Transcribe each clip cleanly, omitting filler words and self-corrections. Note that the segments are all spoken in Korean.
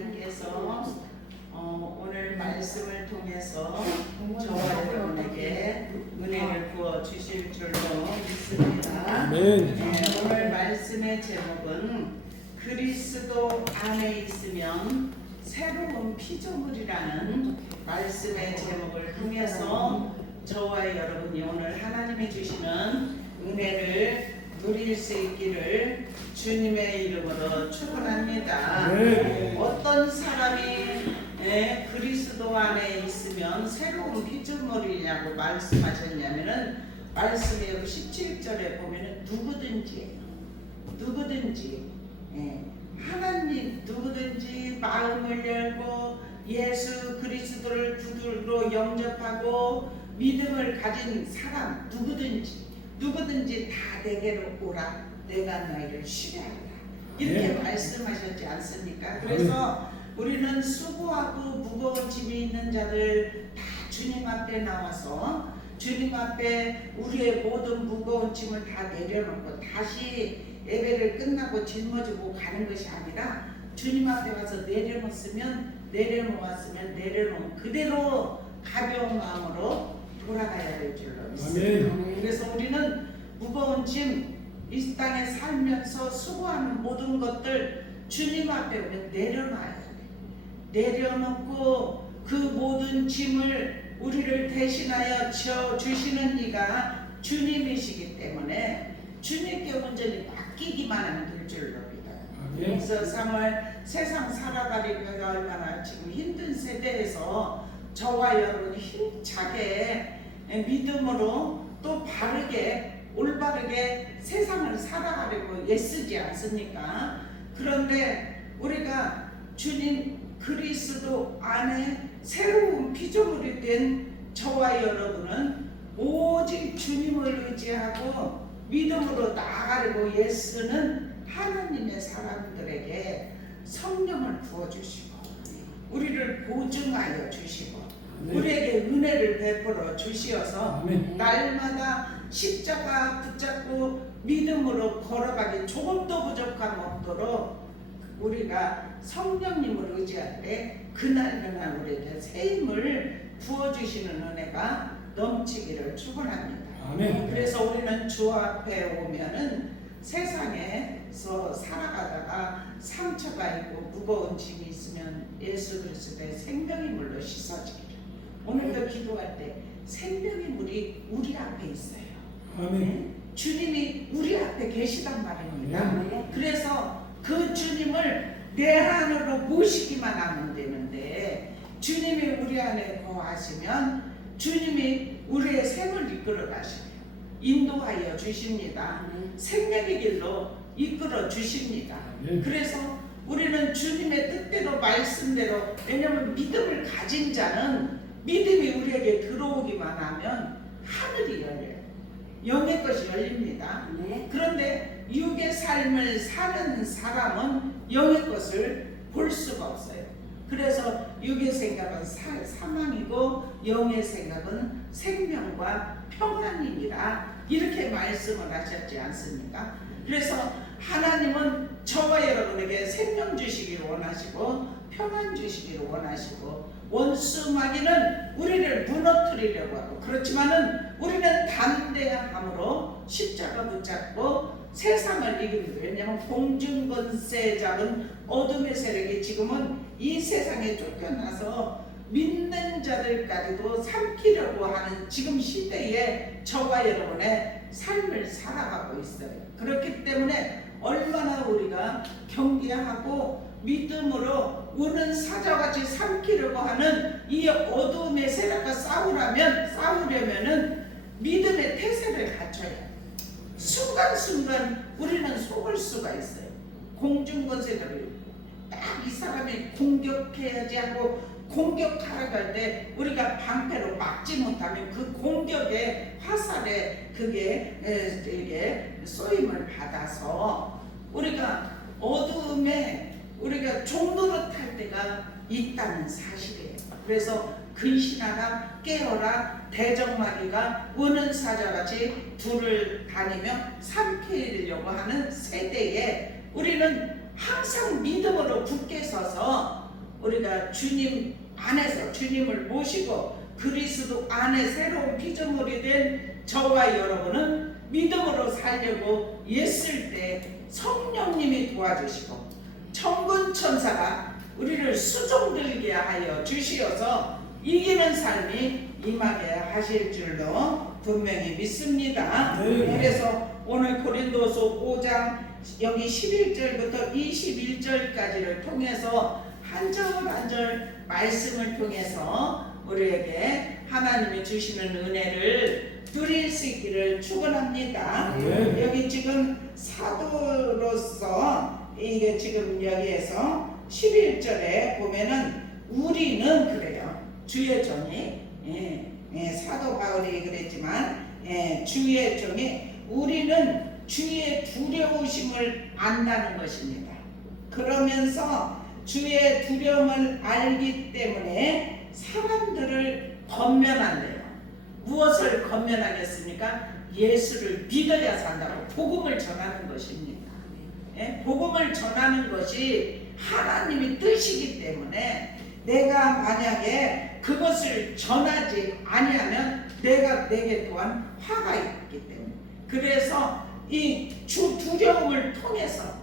하나님께서 오늘 말씀을 통해서 저와 여러분에게 은혜를 부어 주실 줄로 믿습니다. 오늘 말씀의 제목은 그리스도 안에 있으면 새로운 피조물이라는 말씀의 제목을 통해서 저와 여러분이 오늘 하나님이 주시는 은혜를 누릴 수 있기를 주님의 이름으로 축원합니다. 어떤 사람이 그리스도 안에 있으면 새로운 피조물이냐고 말씀하셨냐면은 말씀이 17절에 보면은 누구든지 하나님 누구든지 마음을 열고 예수 그리스도를 구주로 영접하고 믿음을 가진 사람 누구든지 다 내게로 오라 내가 너희를 쉬게 하리라 이렇게 말씀하셨지 않습니까? 그래서 우리는 수고하고 무거운 짐이 있는 자들 다 주님 앞에 나와서 주님 앞에 우리의 모든 무거운 짐을 다 내려놓고 다시 예배를 끝나고 짊어지고 가는 것이 아니라 주님 앞에 와서 내려놓았으면 내려놓은 그대로 가벼운 마음으로 돌아가야 될 줄로 믿습니다. 그래서 우리는 무거운 짐, 이 땅에 살면서 수고하는 모든 것들 주님 앞에 오면 내려놔야 돼. 내려놓고 그 모든 짐을 우리를 대신하여 주시는 이가 주님이시기 때문에 주님께 온전히 맡기기만 하면 될 줄로 믿어요. 그래서 세상 살아가기가 얼마나 지금 힘든 세대에서 저와 여러분이 힘차게 믿음으로 또 바르게 올바르게 세상을 살아가려고 애쓰지 않습니까? 그런데 우리가 주님 그리스도 안에 새로운 피조물이 된 저와 여러분은 오직 주님을 의지하고 믿음으로 나아가려고 애쓰는 하나님의 사람들에게 성령을 부어주시고 우리를 보증하여 주시고 우리에게 은혜를 베풀어 주시어서 날마다 십자가 붙잡고 믿음으로 걸어가기 조금도 부족함 없도록 우리가 성령님을 의지할 때 그날 우리에게 새 힘을 부어주시는 은혜가 넘치기를 축원합니다. 그래서 우리는 주 앞에 오면은 세상에서 살아가다가 상처가 있고 무거운 짐이 있으면 예수 그리스도의 생명의 물로 씻어지기를 오늘도 기도할 때 생명의 물이 우리 앞에 있어요. 주님이 우리 앞에 계시단 말입니다. 그래서 그 주님을 내 안으로 모시기만 하면 되는데 주님이 우리 안에 거하시면 주님이 우리의 생을 이끌어 가시고 인도하여 주십니다. 생명의 길로 이끌어 주십니다. 그래서 우리는 주님의 뜻대로 말씀대로 왜냐하면 믿음을 가진 자는 믿음이 우리에게 들어오기만 하면 하늘이 열려요. 영의 것이 열립니다. 그런데 육의 삶을 사는 사람은 영의 것을 볼 수가 없어요. 그래서 육의 생각은 사망이고 영의 생각은 생명과 평안이니라 이렇게 말씀을 하셨지 않습니까? 그래서 하나님은 저와 여러분에게 생명 주시기를 원하시고 평안 주시기를 원하시고 원수 마귀는 우리를 무너뜨리려고 하고 그렇지만은 우리는 담대함으로 십자가 붙잡고 세상을 이깁니다. 왜냐하면 공중권세 잡은 어둠의 세력이 지금은 이 세상에 쫓겨나서 믿는 자들까지도 삼키려고 하는 지금 시대에 저와 여러분의 삶을 살아가고 있어요. 그렇기 때문에 얼마나 우리가 경계하고 믿음으로 우는 사자같이 삼키려고 하는 이 어둠의 세력과 싸우려면은 믿음의 태세를 갖춰야 해요. 순간순간 우리는 속을 수가 있어요. 공중권세를 딱 이 사람이 공격해야지 하고 공격하러 갈 때 우리가 방패로 막지 못하면 그 공격의 화살에 그게 쏘임을 받아서 우리가 어둠에 우리가 종노릇할 때가 있다는 사실이에요. 그래서 근신하라 깨어라 대적마귀가 우는 사자같이 둘을 다니며 삼키려고 하는 세대에 우리는 항상 믿음으로 굳게 서서 우리가 주님 안에서 주님을 모시고 그리스도 안에 새로운 피조물이 된 저와 여러분은 믿음으로 살려고 애쓸 때 성령님이 도와주시고 천군 천사가 우리를 수종들게 하여 주시어서 이기는 삶이 임하게 하실 줄로 분명히 믿습니다. 그래서 오늘 고린도서 5장 여기 11절부터 21절까지를 통해서 한 절 한 절 말씀을 통해서 우리에게 하나님이 주시는 은혜를 누릴 수 있기를 축원합니다. 여기 지금 사도로서 이게 지금 여기에서 11절에 보면은 우리는 그래요. 주의 종이 사도 바울이 그랬지만 주의 종이 우리는 주의 두려우심을 안다는 것입니다. 그러면서 주의 두려움을 알기 때문에 사람들을 건면한대요. 무엇을 건면하겠습니까? 예수를 믿어야 산다고 복음을 전하는 것입니다. 복음을 전하는 것이 하나님의 뜻이기 때문에 내가 만약에 그것을 전하지 아니하면 내게 또한 화가 있기 때문에 그래서 이 주 두려움을 통해서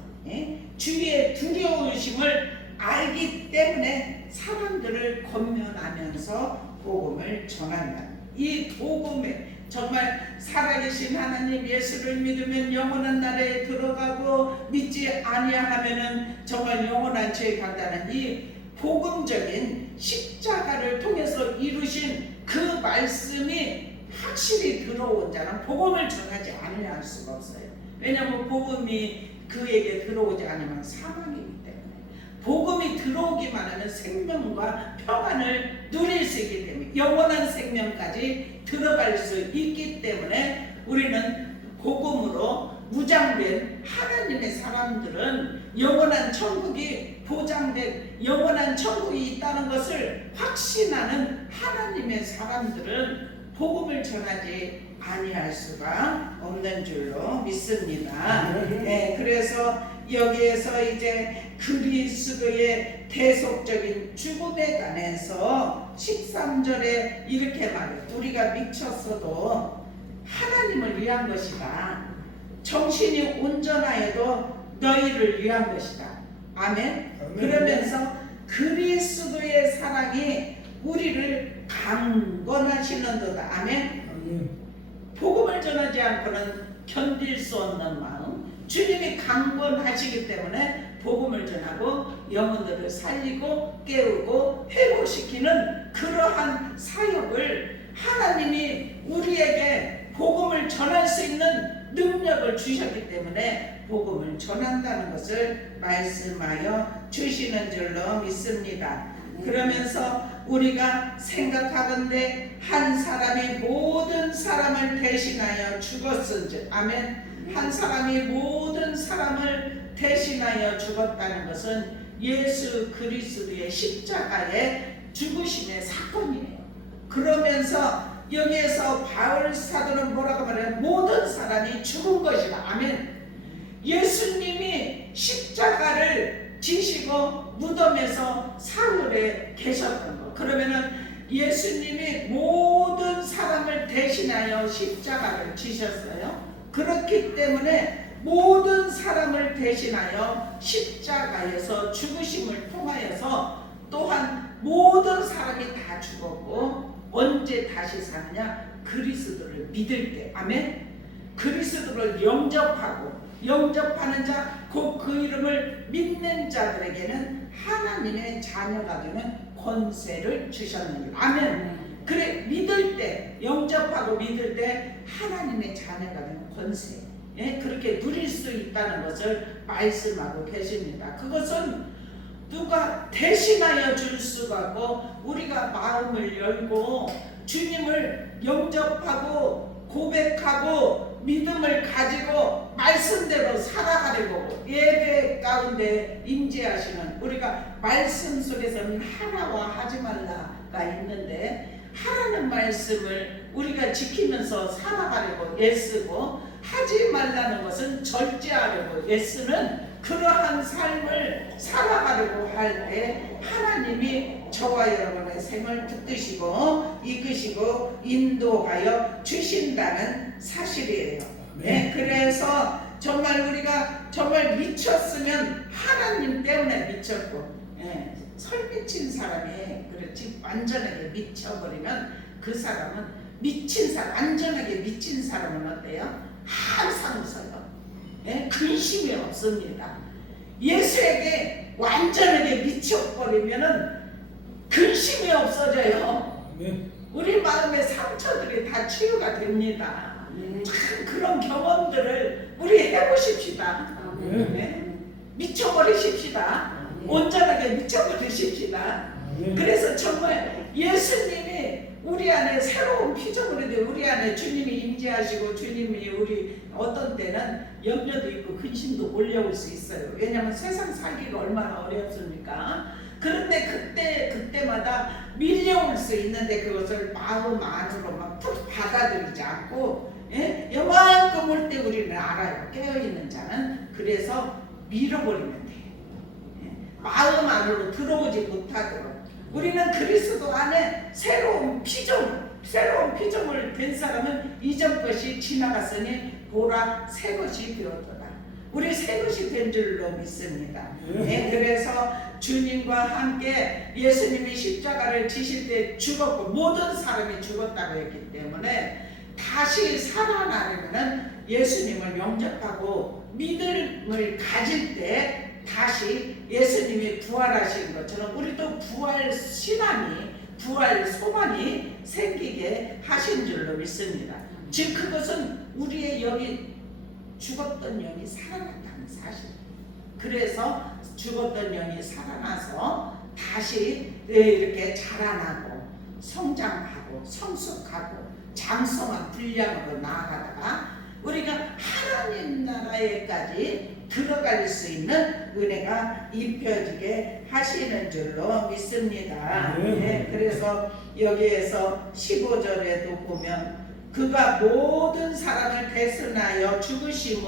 주의 두려우심을 알기 때문에 사람들을 건면하면서 복음을 전한다. 이 복음에 정말 살아계신 하나님 예수를 믿으면 영원한 나라에 들어가고 믿지 아니하면은 정말 영원한 죄에 간다는 이 복음적인 십자가를 통해서 이루신 그 말씀이 확실히 들어온 자는 복음을 전하지 아니할 수가 없어요. 왜냐하면 복음이 그에게 들어오지 않으면 사망이기 때문에 복음이 들어오기만 하면 생명과 평안을 누릴 수 있기 때문에 영원한 생명까지 들어갈 수 있기 때문에 우리는 복음으로 무장된 하나님의 사람들은 영원한 천국이 보장된 영원한 천국이 있다는 것을 확신하는 하나님의 사람들은 복음을 전하지 아니할 수가 없는 줄로 믿습니다. 그래서 여기에서 이제 그리스도의 대속적인 죽음에 관해서 13절에 이렇게 말해요. 우리가 미쳤어도 하나님을 위한 것이다. 정신이 온전하여도 너희를 위한 것이다. 아멘. 그러면서 그리스도의 사랑이 우리를 강권하시는도다. 아멘. 복음을 전하지 않고는 견딜 수 없는 마음, 주님이 강권하시기 때문에 복음을 전하고 영혼들을 살리고 깨우고 회복시키는 그러한 사역을 하나님이 우리에게 복음을 전할 수 있는 능력을 주셨기 때문에 복음을 전한다는 것을 말씀하여 주시는 줄로 믿습니다. 그러면서 우리가 생각하건대 한 사람이 모든 사람을 대신하여 죽었은즉, 아멘. 한 사람이 모든 사람을 대신하여 죽었다는 것은 예수 그리스도의 십자가의 죽으심의 사건이에요. 그러면서 여기에서 바울 사도는 뭐라고 말해요? 모든 사람이 죽은 것이다. 아멘. 예수님이 십자가를 지시고 무덤에서 사흘에 계셨던 것. 그러면은 예수님이 모든 사람을 대신하여 십자가를 지셨어요. 그렇기 때문에 모든 사람을 대신하여 십자가에서 죽으심을 통하여서 또한 모든 사람이 다 죽었고 언제 다시 사느냐? 그리스도를 믿을 때. 아멘. 그리스도를 영접하는 자, 곧 그 이름을 믿는 자들에게는 하나님의 자녀가 되는 권세를 주셨느니라. 아멘. 그래, 믿을 때, 영접하고 믿을 때 하나님의 자녀가 되는 권세, 그렇게 누릴 수 있다는 것을 말씀하고 계십니다. 그것은 누가 대신하여 줄 수가 없고 우리가 마음을 열고 주님을 영접하고 고백하고 믿음을 가지고 말씀대로 살아가려고 예배 가운데 임재하시는 우리가 말씀 속에서는 하라와 하지 말라가 있는데 하라는 말씀을 우리가 지키면서 살아가려고 애쓰고 하지 말라는 것은 절제하려고 애쓰는 그러한 삶을 살아가려고 할 때 하나님이 저와 여러분의 생을 붙드시고 이끄시고 인도하여 주신다는 사실이에요. 네, 그래서 정말 우리가 정말 미쳤으면 하나님 때문에 미쳤고, 설 미친 사람이 그렇지 완전하게 미쳐버리면 그 사람은 미친 사람, 완전하게 미친 사람은 어때요? 항상 웃어요. 근심이 없습니다. 예수에게 완전하게 미쳐버리면은 근심이 없어져요. 우리 마음의 상처들이 다 치유가 됩니다. 참 그런 경험들을 우리 해보십시다. 미쳐버리십시다. 온전하게 미쳐버리십시다. 그래서 정말 예수님이 우리 안에 새로운 피조물이 돼 우리 안에 주님이 임재하시고 주님이 우리 어떤 때는 염려도 있고 근심도 몰려올 수 있어요. 왜냐하면 세상 살기가 얼마나 어렵습니까? 그런데 그때마다 밀려올 수 있는데 그것을 마음 안으로 막 푹 받아들이지 않고 요만큼 올 때 우리는 알아요. 깨어있는 자는. 그래서 밀어버리면 돼요. 마음 안으로 들어오지 못하도록 우리는 그리스도 안에 새로운 피조물 된 사람은 이전 것이 지나갔으니 보라 새 것이 되었도다. 우리 새 것이 된 줄로 믿습니다. 그래서 주님과 함께 예수님이 십자가를 지실 때 죽었고 모든 사람이 죽었다고 했기 때문에 다시 살아나려면 예수님을 영접하고 믿음을 가질 때 다시 예수님이 부활하신 것처럼 우리도 부활 신앙이 부활 소망이 생기게 하신 줄로 믿습니다. 즉 그것은 우리의 영이 죽었던 영이 살아났다는 사실. 그래서 죽었던 영이 살아나서 다시 이렇게 자라나고 성장하고 성숙하고 장성한 분량으로 나아가다가 우리가 하나님 나라에까지 들어갈 수 있는 은혜가 입혀지게 하시는 줄로 믿습니다. 그래서 여기에서 15절에도 보면 그가 모든 사람을 대신하여 죽으심은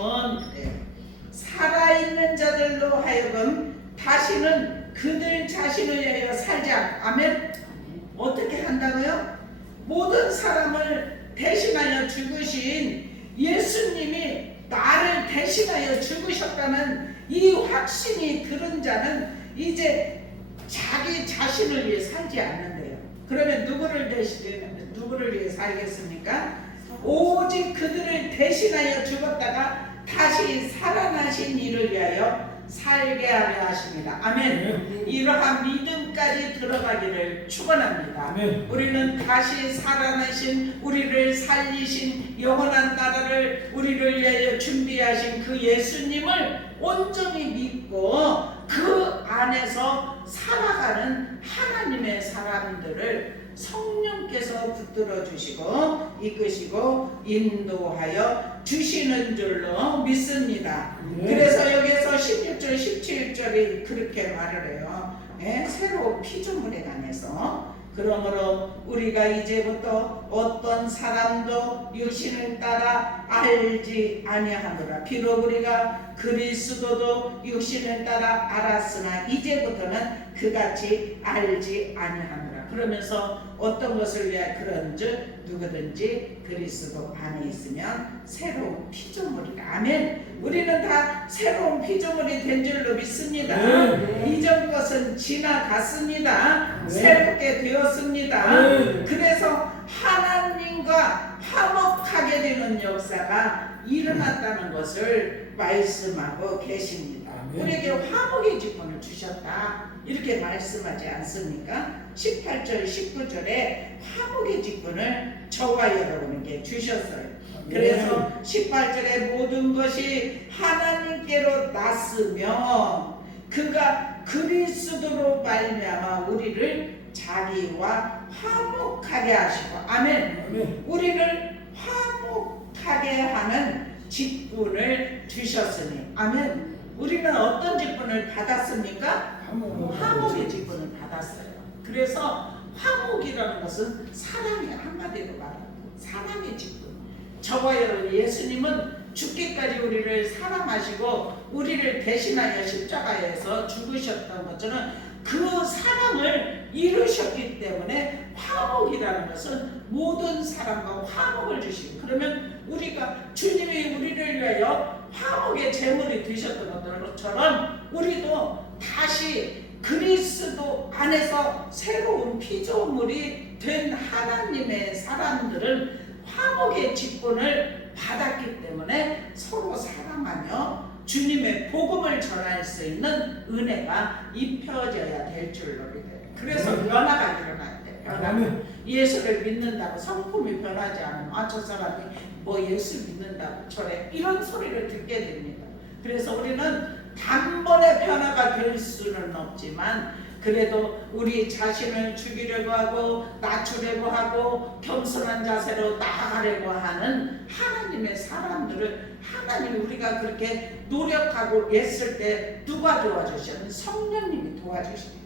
살아있는 자들로 하여금 다시는 그들 자신을 위하여 살지 않고 아멘. 어떻게 한다고요? 모든 사람을 대신하여 죽으신 예수님이 나를 대신하여 죽으셨다는 이 확신이 들은 자는 이제 자기 자신을 위해 살지 않는데요. 그러면 누구를 위해 살겠습니까? 오직 그들을 대신하여 죽었다가 다시 살아나신 이를 위하여 살게 하려 하십니다. 아멘. 이러한 믿음까지 들어가기를 축원합니다. 우리는 다시 살아나신 우리를 살리신 영원한 나라를 우리를 위하여 준비하신 그 예수님을 온전히 믿고 그 안에서 살아가는 하나님의 사람들을 성령께서 붙들어 주시고 이끄시고 인도하여 주시는 줄로 믿습니다. 그래서 여기서 16절 17절이 그렇게 말을 해요. 새로운 피조물에 관해서 그러므로 우리가 이제부터 어떤 사람도 육신을 따라 알지 아니하노라. 비록 우리가 그리스도도 육신을 따라 알았으나 이제부터는 그같이 알지 아니하노라. 그러면서 어떤 것을 위하여 그런즉 누구든지 그리스도 안에 있으면 새로운 피조물이라. 아멘. 우리는 다 새로운 피조물이 된 줄로 믿습니다. 이전 것은 지나갔습니다. 새롭게 되었습니다. 그래서 하나님과 화목하게 되는 역사가 일어났다는 것을 말씀하고 계십니다. 우리에게 화목의 직분을 주셨다 이렇게 말씀하지 않습니까? 18절 19절에 화목의 직분을 저와 여러분에게 주셨어요. 그래서 18절에 모든 것이 하나님께로 났으며 그가 그리스도로 말미암아 우리를 자기와 화목하게 하시고 아멘. 우리를 화목하게 하는 직분을 주셨으니 아멘. 우리는 어떤 직분을 받았습니까? 화목의 직분을 받았어요. 그래서 화목이라는 것은 사랑의 한마디로 말합니다. 사랑의 직분. 저와 여러분 예수님은 죽기까지 우리를 사랑하시고 우리를 대신하여 십자가에서 죽으셨던 것처럼 그 사랑을 이루셨기 때문에 화목이라는 것은 모든 사람과 화목을 주시고, 그러면 우리가 주님이 우리를 위하여 화목의 제물이 되셨던 것처럼 우리도 다시 그리스도 안에서 새로운 피조물이 된 하나님의 사람들은 화목의 직분을 받았기 때문에 서로 사랑하며 주님의 복음을 전할 수 있는 은혜가 입혀져야 될 줄로 믿어요. 그래서 변화가 일어나야 돼요. 변화. 예수를 믿는다고 성품이 변하지 않으면 저 사람이 뭐 예수 믿는다고 저래 이런 소리를 듣게 됩니다. 그래서 우리는 단번에 변화가 될 수는 없지만 그래도 우리 자신을 죽이려고 하고 낮추려고 하고 겸손한 자세로 나아가려고 하는 하나님의 사람들을 하나님 우리가 그렇게 노력하고 애쓸 때 누가 도와주시는? 성령님이 도와주십니다.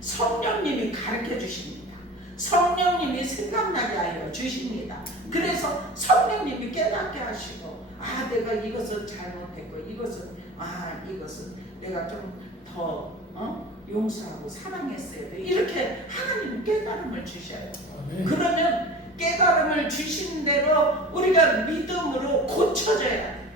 성령님이 가르쳐 주십니다. 성령님이 생각나게 하여 주십니다. 그래서 성령님이 깨닫게 하시고 내가 이것은 잘못했고 이것은 내가 좀 더 용서하고 사랑했어야 돼. 이렇게 하나님은 깨달음을 주셔요. 그러면 깨달음을 주신 대로 우리가 믿음으로 고쳐져야 돼.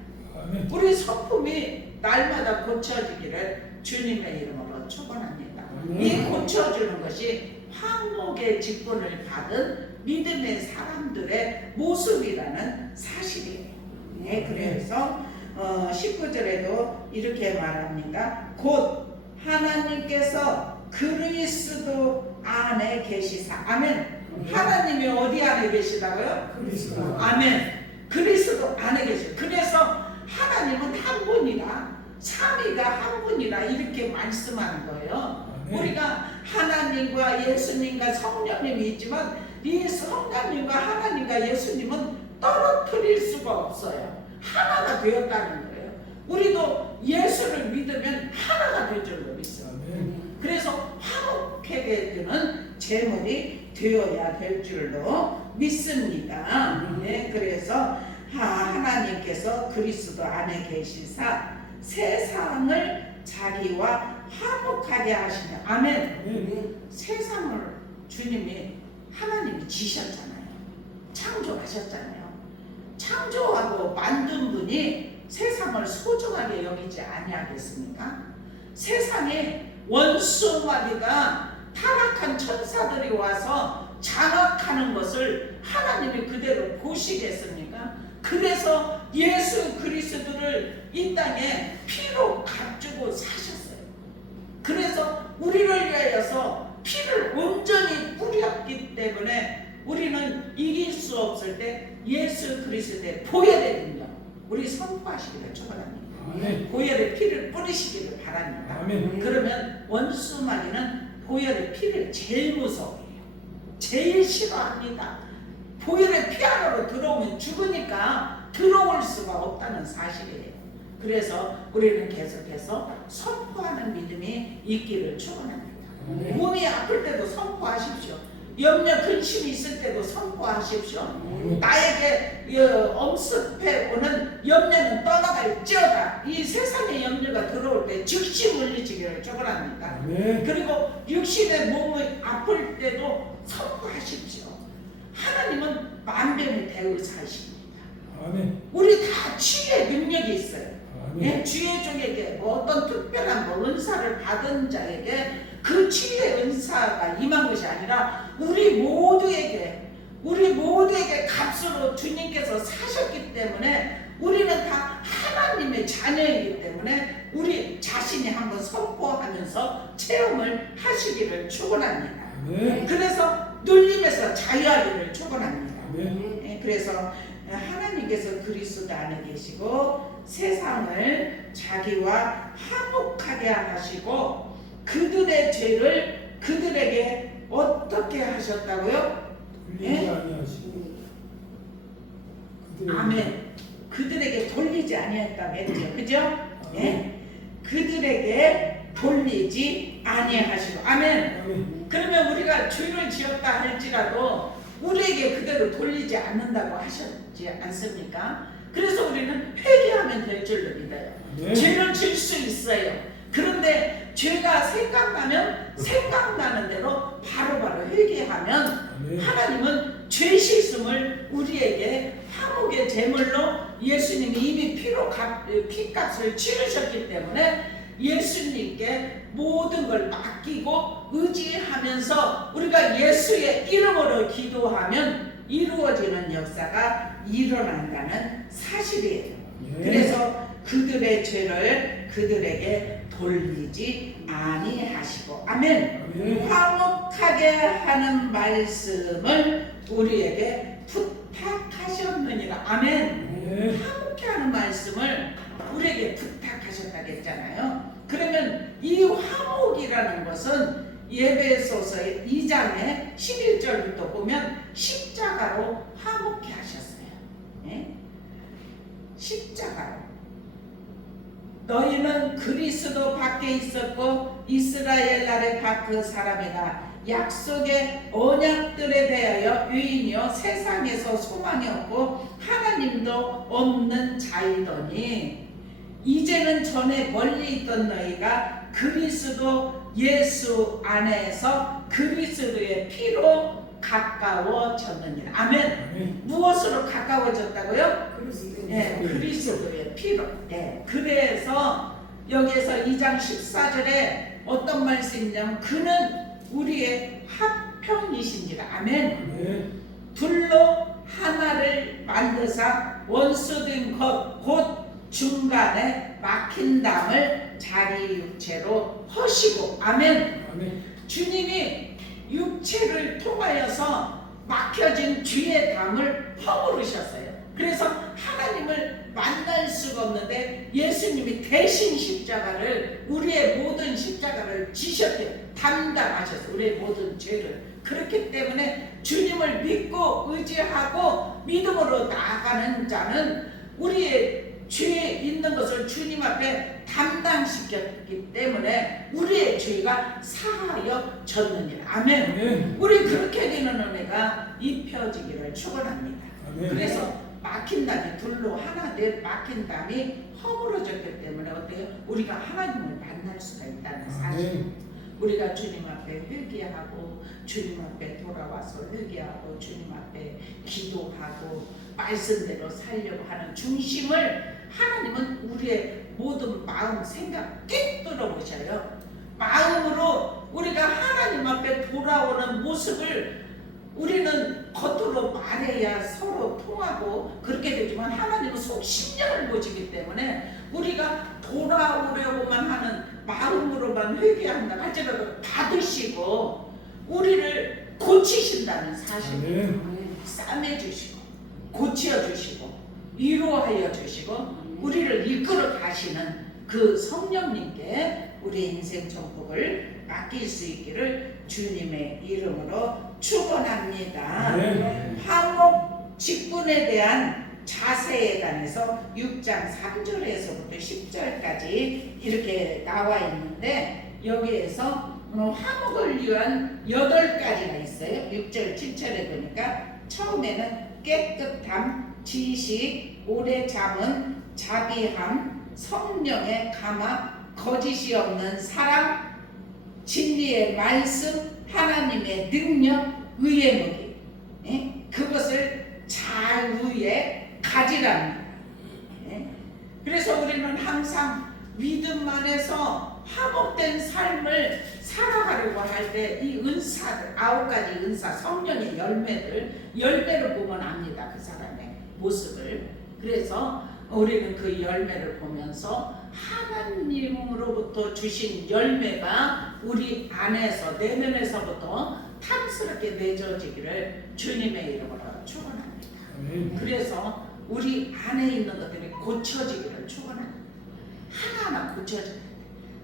우리 성품이 날마다 고쳐지기를 주님의 이름으로 축원합니다. 이 고쳐주는 것이 화목의 직분을 받은 믿음의 사람들의 모습이라는 사실이에요. 네, 그래서 19절에도 이렇게 말합니다. 곧 하나님께서 그리스도 안에 계시사. 아멘. 하나님이 어디 안에 계시다고요? 그리스도. 아멘. 그리스도 안에 계시. 그래서 하나님은 한 분이라, 삼위가 한 분이라 이렇게 말씀하는 거예요. 아멘. 우리가 하나님과 예수님과 성령님이 있지만 이 성령님과 하나님과 예수님은 떨어뜨릴 수가 없어요. 하나가 되었다는 거예요. 우리도 예수를 믿으면 하나가 될 줄로 믿어요. 그래서 화목하게 되는 제물이 되어야 될 줄로 믿습니다. 네, 그래서 하나님께서 그리스도 안에 계시사 세상을 자기와 화목하게 하시며. 아멘. 세상을 주님이 하나님이 지셨잖아요. 창조하셨잖아요. 창조하고 만든 분이 세상을 소중하게 여기지 아니하겠습니까? 세상에 원수마귀가 타락한 천사들이 와서 장악하는 것을 하나님이 그대로 보시겠습니까? 그래서 예수 그리스도를 이 땅에 피로 값주고 사셨어요. 그래서 우리를 위하여서 피를 온전히 뿌렸기 때문에 우리는 이길 수 없을 때 예수 그리스도의 보혈의 능력 우리 선포하시기를 축원합니다. 보혈의 피를 뿌리시기를 바랍니다. 아멘. 그러면 원수마귀는 보혈의 피를 제일 무서워해요. 제일 싫어합니다. 보혈의 피 안으로 들어오면 죽으니까 들어올 수가 없다는 사실이에요. 그래서 우리는 계속해서 선포하는 믿음이 있기를 축원합니다. 몸이 아플 때도 선포하십시오. 염려 근심이 있을 때도 선포하십시오. 나에게 엄습해 오는 염려는 떠나갈지어다. 이 세상의 염려가 들어올 때 즉시 물리치기를 축원합니다. 그리고 육신의 몸이 아플 때도 선포하십시오. 하나님은 만병의 대의사이십니다. 우리 다 치유의 능력이 있어요. 예? 주의 종에게 어떤 특별한 은사를 받은 자에게 그 치유의 은사가 임한 것이 아니라 우리 모두에게 값으로 주님께서 사셨기 때문에 우리는 다 하나님의 자녀이기 때문에 우리 자신이 한번 선포하면서 체험을 하시기를 축원합니다. 그래서 눌림에서 자유하기를 축원합니다. 예, 그래서 하나님께서 그리스도 안에 계시고 세상을 자기와 화목하게 하시고 그들의 죄를 그들에게 어떻게 하셨다고요? 돌리지 예? 아니하시고 아멘. 그들에게 돌리지 아니했다고 했죠. 그죠? 예? 그들에게 돌리지 아니하시고. 아멘. 그러면 우리가 죄를 지었다 할지라도 우리에게 그대로 돌리지 않는다고 하셨지 않습니까? 그래서 우리는 회개하면 될 줄로 믿어요. 네. 죄를 질 수 있어요. 그런데 죄가 생각나면 생각나는 대로 바로바로 회개하면 네. 하나님은 죄 씻음을 우리에게 화목의 제물로 예수님이 이미 피값을 치르셨기 때문에 예수님께 모든 걸 맡기고 의지하면서 우리가 예수의 이름으로 기도하면 이루어지는 역사가 일어난다는 사실이에요. 네. 그래서 그들의 죄를 그들에게 돌리지 아니하시고 아멘. 아멘. 화목하게 하는 말씀을 우리에게 부탁하셨느니라. 아멘. 네. 화목해 하는 말씀을 우리에게 부탁하셨다고 했잖아요. 그러면 이 화목이라는 것은 예배소서의 2장의 11절부터 보면 십자가로 화목해 하셨어요. 네? 십자가로. 너희는 그리스도 밖에 있었고 이스라엘 나라의 밖 사람이다. 약속의 언약들에 대하여 유인이요 세상에서 소망이 없고 하나님도 없는 자이더니 이제는 전에 멀리 있던 너희가 그리스도 예수 안에서 그리스도의 피로 가까워졌느니라. 아멘. 아멘. 무엇으로 가까워졌다고요? 그리스도. 네, 그리스도의 피로. 네, 그래서 여기에서 2장 14절에 어떤 말씀이냐면 그는 우리의 화평이신지라. 아멘. 아멘. 둘로 하나를 만드사 원수된 것 곧 중간에 막힌 담을 자기 육체로 허시고. 아멘. 아멘. 주님이 육체를 통하여서 막혀진 죄의 담을 허물으셨어요. 그래서 하나님을 만날 수가 없는데 예수님이 대신 십자가를 우리의 모든 십자가를 지셨대요. 담당하셨어요. 우리의 모든 죄를. 그렇기 때문에 주님을 믿고 의지하고 믿음으로 나아가는 자는 우리의 죄에 있는 것을 주님 앞에 담당시켰기 때문에 우리의 죄가 사하여졌느니라. 아멘. 아멘. 우리 그렇게 되는 은혜가 입혀지기를 축원합니다. 아멘. 그래서 막힌 담이 둘로 하나 돼 막힌 담이 허물어졌기 때문에 어때요? 우리가 하나님을 만날 수가 있다는 사실. 아멘. 우리가 주님 앞에 회개하고 주님 앞에 돌아와서 회개하고 주님 앞에 기도하고 말씀대로 살려고 하는 중심을 하나님은 우리의 모든 마음 생각 꿰뚫어 보셔요. 마음으로 우리가 하나님 앞에 돌아오는 모습을 우리는 겉으로 말해야 서로 통하고 그렇게 되지만 하나님은 속 심령을 보시기 때문에 우리가 돌아오려고만 하는 마음으로만 회개한다 할지라도 받으시고 우리를 고치신다는 사실. 아멘. 싸매주시고 고쳐주시고 위로하여 주시고 우리를 이끌어 가시는 그 성령님께 우리 인생 전복을 맡길 수 있기를 주님의 이름으로 축원합니다. 아멘. 화목 직분에 대한 자세에 관해서 6장 3절에서부터 10절까지 이렇게 나와 있는데 여기에서 화목을 위한 8가지가 있어요. 6절 7절에 보니까 처음에는 깨끗함, 지식, 오래 잠은, 자비함, 성령의 감화, 거짓이 없는 사랑, 진리의 말씀, 하나님의 능력, 의의 무기. 예? 그것을 자유에 가지랍니다. 예? 그래서 우리는 항상 믿음 안에서 화목된 삶을 살아가려고 할 때 이 은사들 9가지 은사 성령의 열매를 보면 압니다. 그 사람의 모습을. 그래서 우리는 그 열매를 보면서 하나님으로부터 주신 열매가 우리 안에서 내면에서부터 탐스럽게 맺어지기를 주님의 이름으로 축원합니다. 아멘. 그래서 우리 안에 있는 것들이 고쳐지기를 축원합니다. 하나하나 고쳐져야 돼.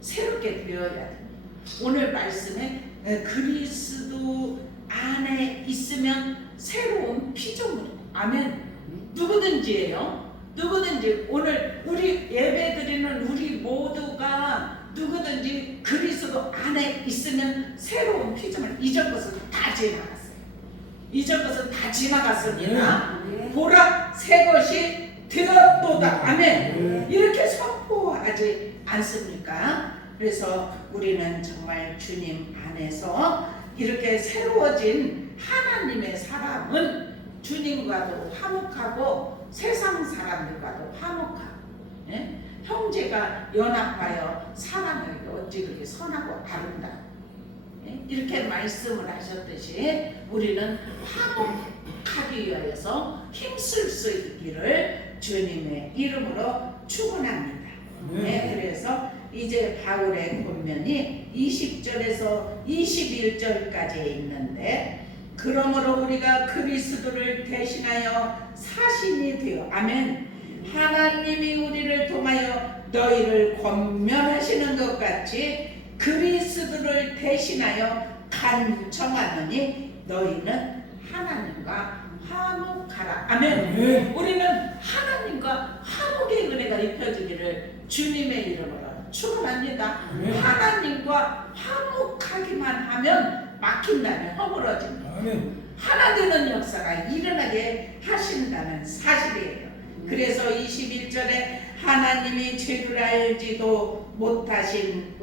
새롭게 되어야 돼. 오늘 말씀에 그리스도 안에 있으면 새로운 피조물이에요. 아멘. 누구든지예요. 누구든지 오늘 우리 예배드리는 우리 모두가 누구든지 그리스도 안에 있으면 새로운 피조물. 이전 것은 다 지나갔어요. 이전 것은 다 지나갔습니다. 네. 보라 새 것이 되었도다. 아멘. 이렇게 선포하지 않습니까? 그래서 우리는 정말 주님 안에서 이렇게 새로워진 하나님의 사람은 주님과도 화목하고 세상 사람들과도 화목하고, 예? 형제가 연합하여 사랑하기 어찌 그렇게 선하고 아름다워, 예? 이렇게 말씀을 하셨듯이 우리는 화목하기 위하여서 힘쓸 수 있기를 주님의 이름으로 축원합니다. 네, 그래서 이제 바울의 본면이 20절에서 21절까지 있는데, 그러므로 우리가 그리스도를 대신하여 사신이 되어, 아멘, 하나님이 우리를 통하여 너희를 권면하시는 것 같이 그리스도를 대신하여 간청하느니 너희는 하나님과 화목하라. 아멘. 우리는 하나님과 화목의 은혜가 입혀지기를 주님의 이름으로 축원합니다. 하나님과 화목하기만 하면 막힌다면 허물어집니다. 하나 되는 역사가 일어나게 하신다는 사실이에요. 그래서 21절에 하나님이 죄를 알지도 못하신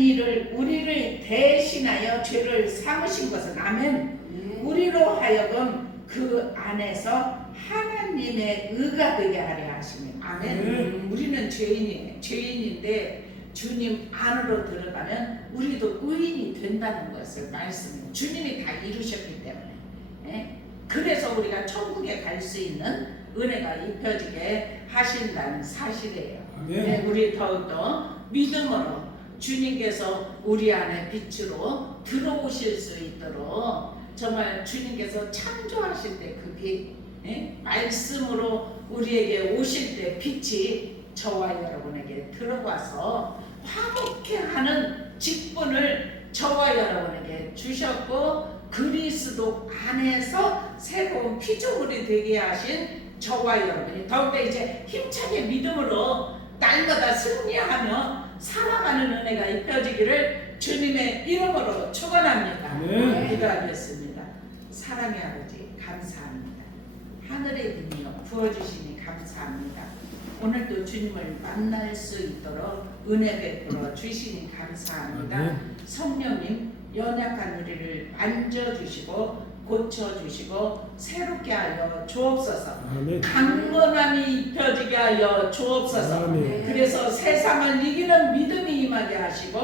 일을 우리를 대신하여 죄를 삼으신 것은, 아멘, 우리로 하여금 그 안에서 하나님의 의가 되게 하려 하십니다. 아멘. 우리는 죄인인데 주님 안으로 들어가면 우리도 의인이 된다는 것을 말씀해요. 주님이 다 이루셨기 때문에, 예? 그래서 우리가 천국에 갈 수 있는 은혜가 입혀지게 하신다는 사실이에요. 네, 우리 더욱더 믿음으로 주님께서 우리 안에 빛으로 들어오실 수 있도록 정말 주님께서 창조하실 때 그 빛, 예? 말씀으로 우리에게 오실 때 빛이 저와 여러분에게 들어와서 화목해 하는 직분을 저와 여러분에게 주셨고, 그리스도 안에서 새로운 피조물이 되게 하신 저와 여러분이 더욱더 이제 힘차게 믿음으로 날마다 승리하며 살아가는 은혜가 입혀지기를 주님의 이름으로 축원합니다. 기도하겠습니다. 사랑의 아버지 감사합니다. 하늘의 빛이여 부어주시니 감사합니다. 오늘도 주님을 만날 수 있도록 은혜 베풀어 주시니 감사합니다. 성령님, 연약한 우리를 만져주시고 고쳐주시고 새롭게 하여 주옵소서. 강건함이 입혀지게 하여 주옵소서. 그래서 세상을 이기는 믿음이 임하게 하시고,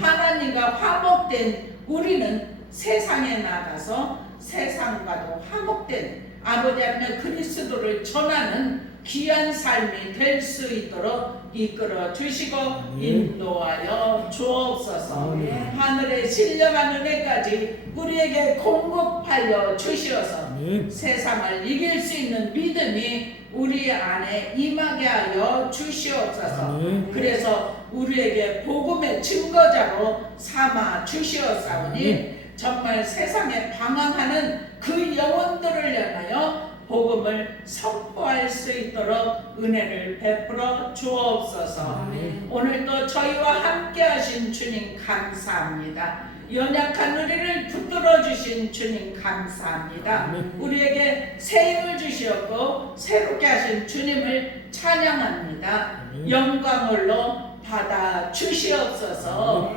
하나님과 화목된 우리는 세상에 나가서 세상과도 화목된 아버지 하나님 그리스도를 전하는 귀한 삶이 될 수 있도록 이끌어 주시고 인도하여 주옵소서. 하늘의 신령한 은혜까지 우리에게 공급하여 주시어서 세상을 이길 수 있는 믿음이 우리 안에 임하게 하여 주시옵소서. 그래서 우리에게 복음의 증거자로 삼아 주시옵사오니 정말 세상에 방황하는 그 영혼들을 향하여 복음을 선포할 수 있도록 은혜를 베풀어 주옵소서. 오늘도 저희와 함께 하신 주님 감사합니다. 연약한 우리를 붙들어 주신 주님 감사합니다. 우리에게 새 힘을 주시었고 새롭게 하신 주님을 찬양합니다. 영광을로 받아 주시옵소서.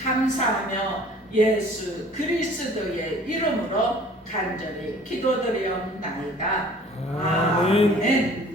감사하며 예수 그리스도의 이름으로 간절히 기도드리옵나이다. 아멘.